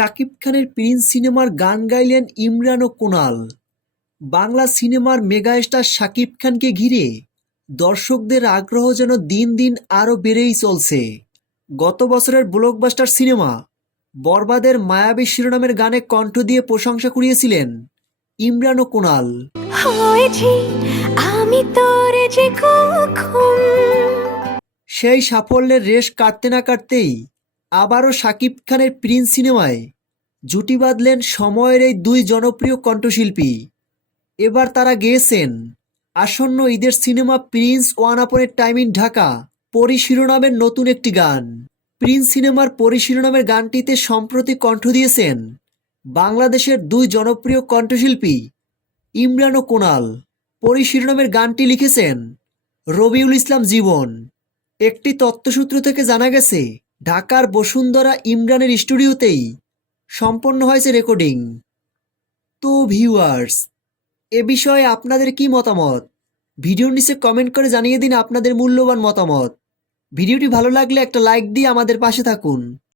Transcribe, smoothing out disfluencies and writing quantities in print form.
শাকিব খানের প্রিন্স সিনেমার গান গাইলেন ইমরান ও কুনাল। বাংলা সিনেমার মেগাস্টার শাকিব খানকে ঘিরে দর্শকদের আগ্রহ যেন দিন দিন আরও বেড়েই চলছে। গত বছরের ব্লকবাস্টার সিনেমা বরবাদের মায়াবী শিরোনামের গানে কণ্ঠ দিয়ে প্রশংসা কুড়িয়েছিলেন ইমরান ও কুনাল। হয়েছি আমি তোর যে কখন। সেই সাফল্যের রেশ কাটতে না কাটতেই আবারও শাকিব খানের প্রিন্স সিনেমায় জুটি বাঁধলেন সময়ের এই দুই জনপ্রিয় কণ্ঠশিল্পী। এবার তারা গেয়েছেন আসন্ন ঈদের cinema Prince one upon A time in Dhaka পরি শিরোনামের নতুন একটি গান। প্রিন্স সিনেমার পরি শিরোনামের গানটিতে সম্প্রতি কণ্ঠ দিয়েছেন বাংলাদেশের দুই জনপ্রিয় কণ্ঠশিল্পী ইমরান ও কুনাল। পরি শিরোনামের গানটি লিখেছেন রবিউল ইসলাম জীবন। একটি তথ্যসূত্র থেকে জানা গেছে ঢাকার বসুন্ধরা ইমরানের স্টুডিওতেই সম্পন্ন হয়েছে রেকর্ডিং। তো ভিউয়ার্স, এ বিষয়ে আপনাদের কি মতামত? ভিডিওর নিচে কমেন্ট করে জানিয়ে দিন আপনাদের মূল্যবান মতামত। ভিডিওটি ভালো লাগলে একটা লাইক দিয়ে আমাদের পাশে থাকুন।